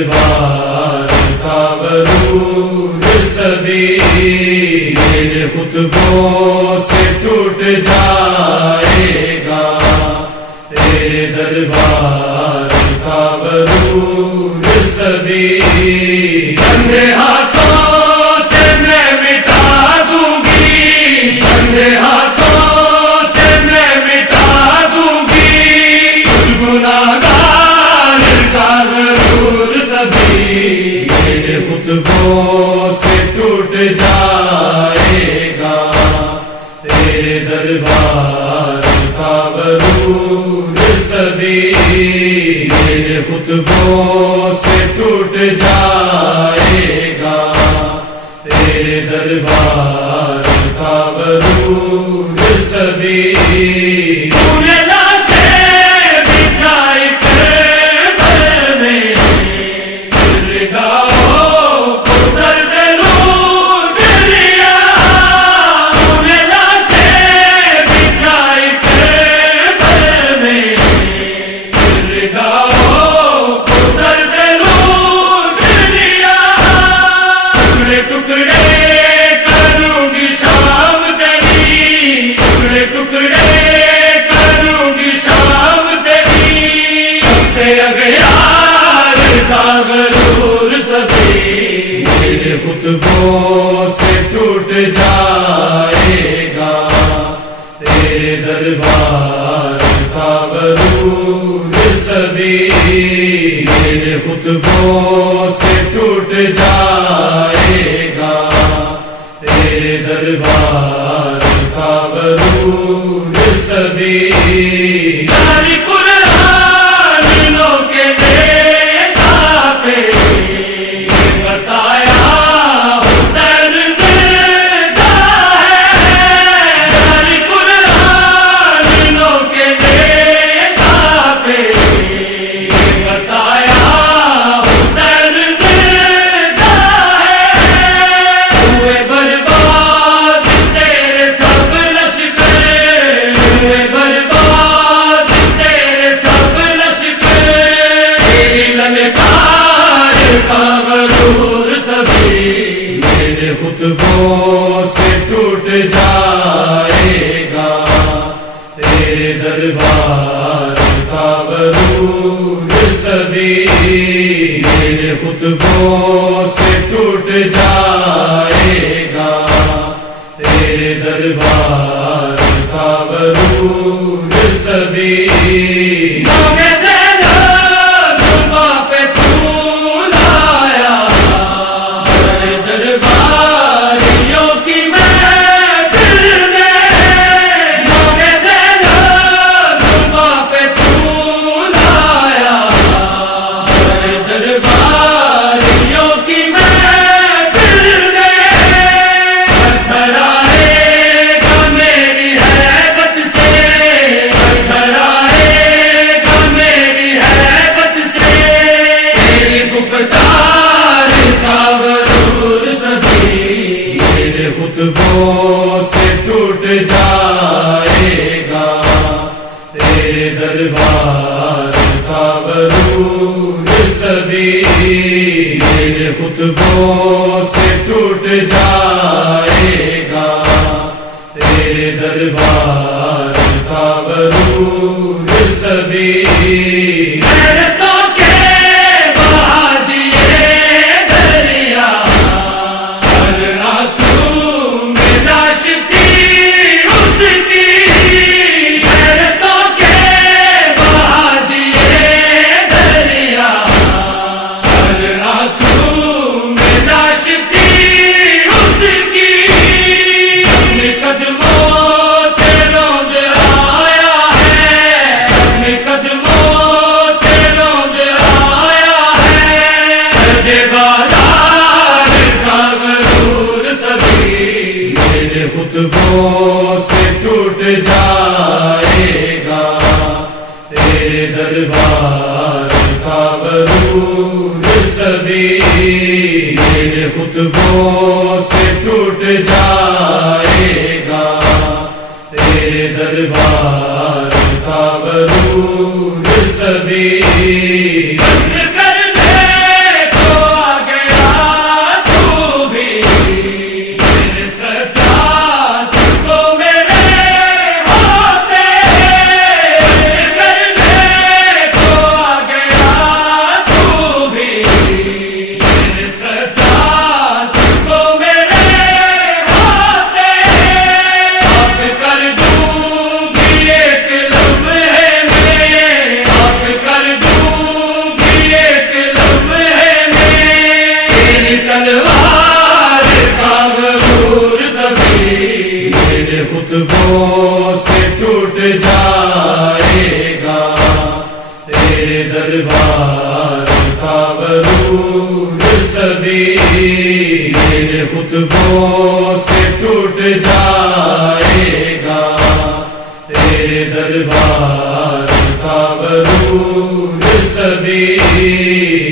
دربار کا غرور سبھی میرے خطبوں سے ٹوٹ جائے گا، تیرے دربار کا غرور سبھی بندے ہاتھوں سے میں مٹا دوں گی، بندے ہاتھوں سے میں مٹا دوں گی کچھ گناہگار کا غرور سبھی میرے خطبوں سے ٹوٹ جائے گا، تیرے دربار کا غرور سبھی میرے خطبوں سے ٹوٹ جائے گا، تیرے دربار کا غرور سبھی خطبوں سے ٹوٹ جائے گا، تیرے دربار کا غرور سبھی میرے خطبوں سے ٹوٹ جائے گا، تیرے دربار کا غرور سبھی خطبوں سے ٹوٹ جائے گا، تیرے دربار کا غرور سبھی میرے خطبوں سے ٹوٹ جائے گا، تیرے دربار کا غرور سبھی خطبوں سے ٹوٹ جائے گا، تیرے دربار کا غرور سبھی میرے خطبوں سے ٹوٹ جائے گا، تیرے دربار کا غرور سبھی خطبوں سے ٹوٹ جائے گا، تیرے دربار کا غرور سبھی میرے خطبوں سے ٹوٹ جائے گا، تیرے دربار کا غرور سبھی تیرے دربار کا غرور سبھی تیرے خطبوں سے ٹوٹ جائے گا، تیرے دربار کا غرور سبھی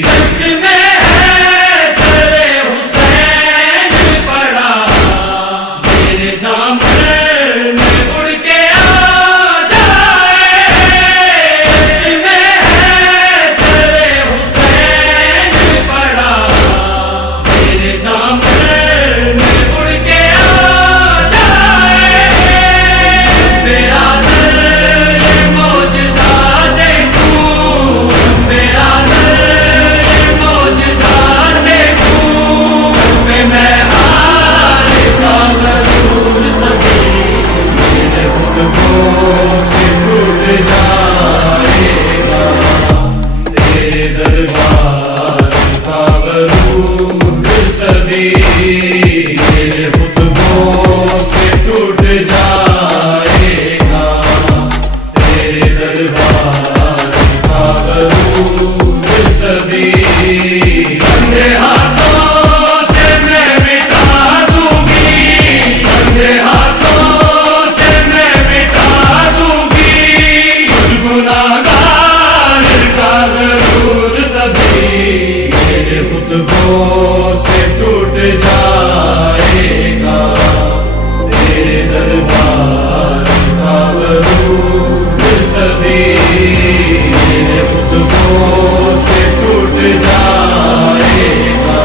دشت میں ہے سر حسین پڑا، میرے دامن میں اڑ کے آ جائے، دشت میں ہے سر حسین پڑا، میرے دامن میں اڑ کے آ جائے، میرا دل یہ معجزہ دیکھوں، میرا دل یہ معجزہ دیکھوں، میں حال کا غرور سبھی میرے خطبوں سے ٹوٹ جائے گا، تیرے دربار کا غرور سبھی میرے خطبوں سے ٹوٹ جائے گا، تیرے دربار کا غرور سبھی بندے ہاتھوں سے میں مٹا دوں گی، بندے ہاتھوں سے میں مٹا دوں گی، کچھ گناہگار کا غرور سبھی میرے خطبوں سے ٹوٹ جائے گا، تیرے دربار کا غرور سبھی میرے خطبوں سے ٹوٹ جائے گا،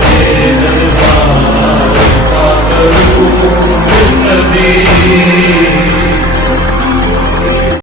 تیرے دربار کا غرور سبھی